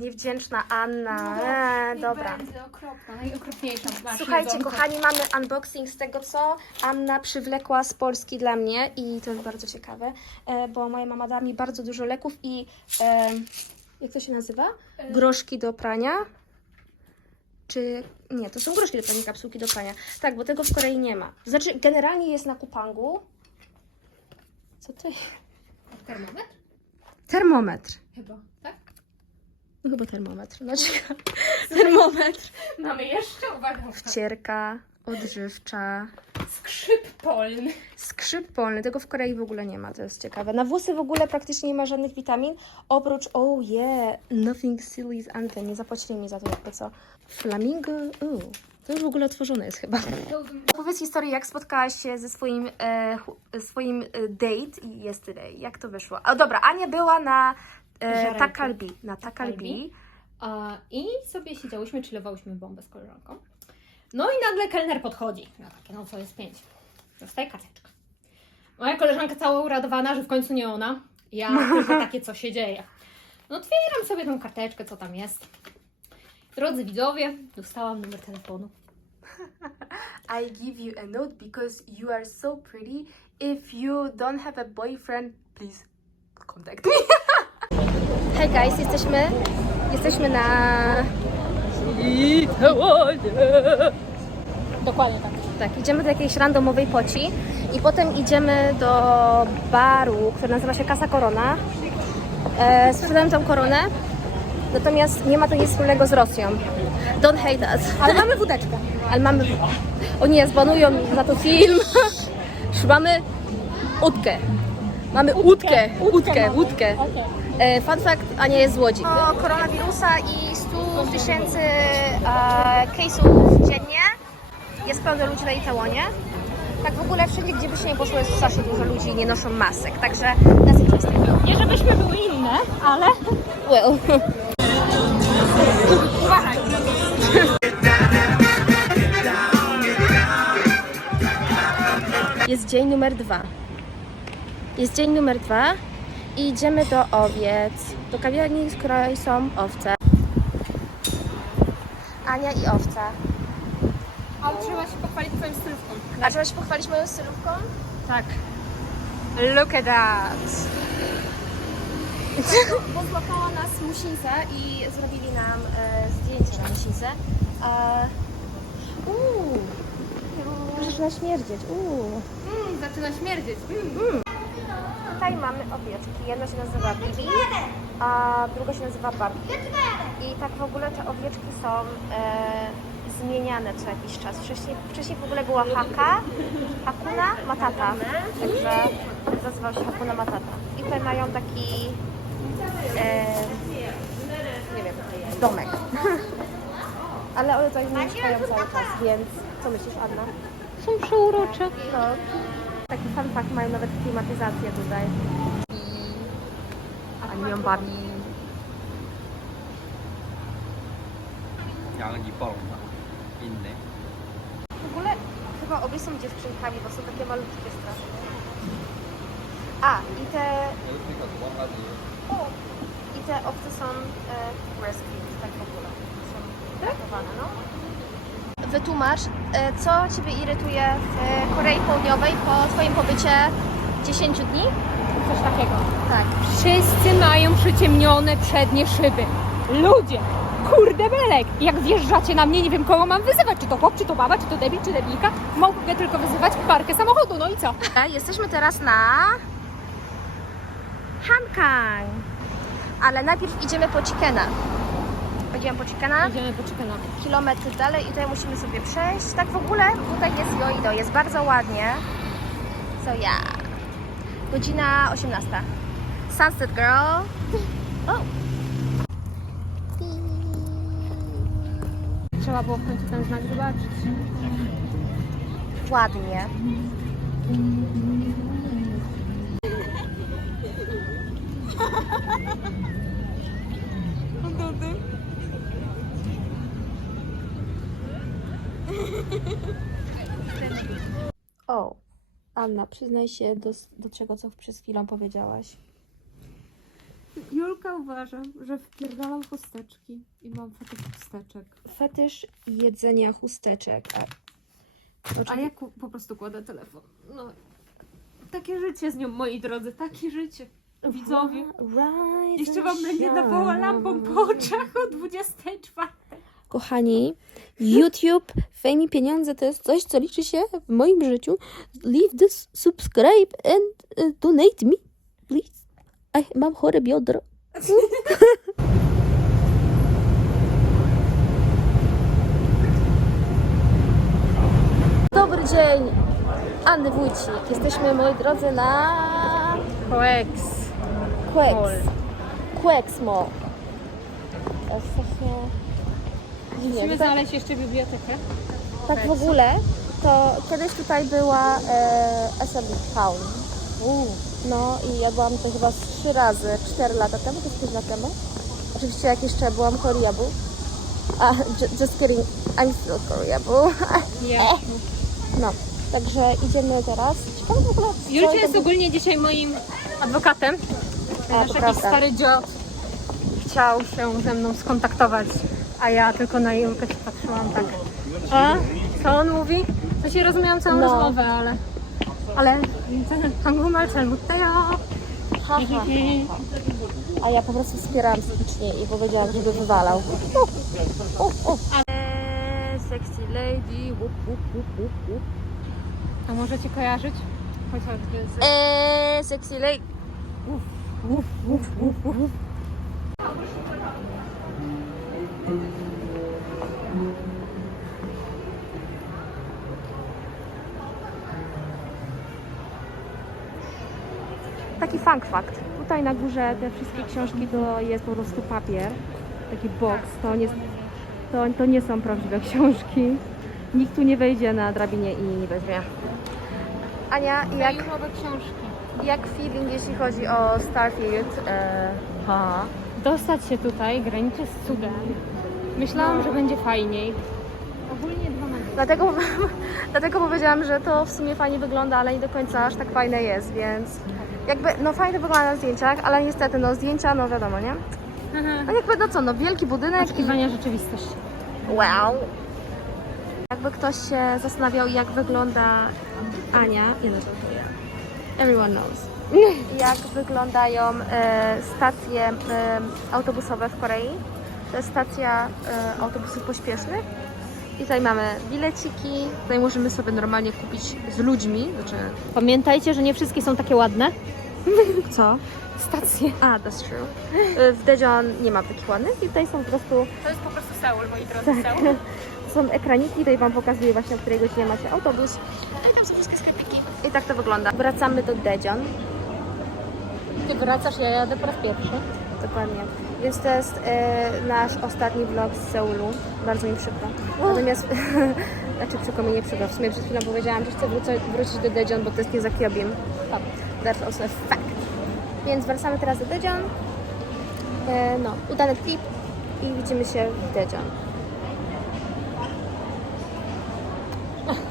Niewdzięczna Anna. Eee, dobra. Będę okropna, najokropniejsza. Masz Słuchajcie, jedzonko. kochani, mamy unboxing z tego, co Anna przywlekła z Polski dla mnie i to jest bardzo ciekawe, e, bo moja mama dała mi bardzo dużo leków i e, jak to się nazywa? Groszki do prania. Czy nie, to są groszki do prania, kapsułki do prania. Tak, bo tego w Korei nie ma. Znaczy, generalnie jest na Kupangu. Co to jest? Termometr? Termometr. Chyba, tak? No chyba termometr. Znaczy, termometr. Mamy jeszcze, uwaga, Wcierka, odżywcza. skrzyp polny. Skrzyp polny, tego w Korei w ogóle nie ma, to jest ciekawe. Na włosy w ogóle praktycznie nie ma żadnych witamin, oprócz, oh yeah, nothing silly is anthem, nie zapłacili mi za to jakby co. Flamingo, oh, to już w ogóle otworzone jest chyba. Powiedz historię, jak spotkałaś się ze swoim, e, chu- swoim e, date i yesterday, jak to wyszło? A dobra, Ania była na e. Takalbi, na Takalbi. I sobie siedziałyśmy, chillowałyśmy bombę z koleżanką. No i nagle kelner podchodzi. Na takie, no co jest pięć. Dostaje karteczkę. Moja koleżanka cała uradowana, że w końcu nie ona. Ja tylko takie, co się dzieje. No otwieram sobie tą karteczkę, co tam jest. Drodzy widzowie, dostałam numer telefonu. I give you a note because you are so pretty. If you don't have a boyfriend, please contact me. Hej guys, jesteśmy, jesteśmy na Dokładnie tak. Tak, idziemy do jakiejś randomowej poci i potem idziemy do baru, który nazywa się Casa Corona. E, sprzedałem tą koronę, natomiast nie ma to nic wspólnego z Rosją. Don't hate us. Ale mamy wódeczkę. Ale mamy... O nie, zbanują za to film. Mamy łódkę. Mamy łódkę, łódkę, łódkę. E, Fun fact, Ania jest z Łodzi. O koronawirusa i 100 tysięcy e, case'ów dziennie. Jest pełno ludzi na Itałonie. Tak w ogóle wszędzie, gdzie by się nie poszło, jest strasznie dużo ludzi i nie noszą masek. Także that's interesting. Nie żebyśmy były inne, ale Well. uważaj. Jest dzień numer dwa. Jest dzień numer dwa i idziemy do owiec. Do kawiarni, z której są owce. Ania i owca. Ale trzeba się pochwalić twoim stylówką. A trzeba się pochwalić moją stylówką? Tak. Look at that! Bo złapała nas musica i zrobili nam e, zdjęcie na musice. E, uuu, zaczyna śmierdzieć. Uuu. Mm, zaczyna śmierdzieć. Mm. Tutaj mamy owieczki. Jedna się nazywa Bibi, a druga się nazywa Barbie. I tak w ogóle te owieczki są e, zmieniane co jakiś czas. Wcześniej, wcześniej w ogóle była Haka, Hakuna Matata. Także nazywał się Hakuna Matata. I tutaj mają taki e, nie wiem, domek. Ale one tutaj nie mieszkają cały czas, więc co myślisz Anna? Są przeurocze. No, taki fun fact, mają nawet klimatyzację tutaj. I animują babi. 양은 이뻐라 있네 W ogóle chyba obie są dziewczynkami, bo są takie malutkie strasznie. A, i te, 여기가 도망가지 i te owce są e, rescue, tak w ogóle. Są ratowane, no. Wytłumacz, e, co Ciebie irytuje w Korei Południowej po Twoim pobycie 10 dni? Coś takiego. Tak. Wszyscy mają przyciemnione przednie szyby. Ludzie! Kurde belek! Jak wjeżdżacie na mnie, nie wiem kogo mam wyzywać. Czy to chłop, czy to baba, czy to debil, czy debilka. Mogę tylko wyzywać parkę samochodu, no i co? Jesteśmy teraz na Hankang. Ale najpierw idziemy po Chickena. Idziemy po Chickena, Idziemy na kilometr dalej i tutaj musimy sobie przejść. Tak w ogóle tutaj jest Joido, jest bardzo ładnie. So yeah. Godzina 18. Sunset Girl. O. Trzeba było w końcu ten znak zobaczyć. Ładnie. O, Anna, przyznaj się do, do czego, co przez chwilę powiedziałaś. Julka uważa, że wpierdalam chusteczki i mam fetysz chusteczek. Fetysz jedzenia chusteczek. A, A ja ku- po prostu kładę telefon. No. Takie życie z nią, moi drodzy, takie życie. Widzowie. Rise Jeszcze and wam będzie shine. dawała lampą po oczach o 24. Kochani, YouTube, fame i pieniądze to jest coś, co liczy się w moim życiu. Leave this, subscribe and uh, donate me, please. I, mam chore biodro. Dobry dzień, Anny Wójcik. Jesteśmy, moi drodzy, na. Quex. Mall. Quex Mall. To jest dziwnie. Musimy znaleźć jeszcze bibliotekę. Tak w ogóle, to kiedyś tutaj była e, Assembly Town. No i ja byłam tutaj chyba z trzy razy, 4 lata temu, czy 5 lat temu. Oczywiście jak jeszcze byłam Koreabu. A, ju- just kidding, I'm still Koreabu. Ja. No, także idziemy teraz. Ciekawe w ogóle... co Julcia to jest ogólnie dzisiaj moim adwokatem. to Nasz jakiś prawda. stary dziad chciał się ze mną skontaktować, a ja tylko na Julkę się patrzyłam tak. A? Co on mówi? To się rozumiałam całą No. rozmowę, ale... Ale... Hangumal muteo. Ha, ha. A ja po prostu wspierałam psychicznie i powiedziałam, żeby wywalał. Sexy lady. Łup, łup, łup, łup, łup. A możecie kojarzyć? Chociażby z... Eee, sexy lady. Taki funk fact. Tutaj na górze te wszystkie książki to jest po prostu papier. Taki box. To nie, to, to nie są prawdziwe książki. Nikt tu nie wejdzie na drabinie i nie weźmie. Ania, jak Jurowe książki. jak feeling, jeśli chodzi o Starfield? E, ha. Dostać się tutaj graniczy z cudem. Myślałam, że będzie fajniej. Ogólnie 12. Dlatego, dlatego powiedziałam, że to w sumie fajnie wygląda, ale nie do końca aż tak fajne jest, więc jakby, no fajnie wygląda na zdjęciach, ale niestety, no zdjęcia, no wiadomo, nie? No jakby, no co, no wielki budynek i Oczekiwania rzeczywistości. wow. Jakby ktoś się zastanawiał, jak wygląda Ania, nie no. Everyone knows. Jak wyglądają e, stacje e, autobusowe w Korei. To jest stacja e, autobusów pośpiesznych. I tutaj mamy bileciki. Tutaj możemy sobie normalnie kupić z ludźmi. Znaczy, Pamiętajcie, że nie wszystkie są takie ładne. co? Stacje. A, that's true. E, W Daejeon nie ma takich ładnych i tutaj są po prostu To jest po prostu Seul, moi drodzy, Tak. Seul. są ekraniki, tutaj Wam pokazuje właśnie, o której godzinie macie autobus. No i tam są wszystkie sklepiki. I tak to wygląda. Wracamy do Daejeon. Ty wracasz, ja jadę po raz pierwszy. Dokładnie. Więc to jest e, nasz ostatni vlog z Seulu. Bardzo mi przykro. Natomiast, znaczy przykro mi nie przykro. W sumie przed chwilą powiedziałam, że chcę wrócić, wrócić do Daejeon, bo to jest nie za Kyobim. Tak. That's also a fact. Więc wracamy teraz do Daejeon. E, no, udany klip i widzimy się w Daejeon.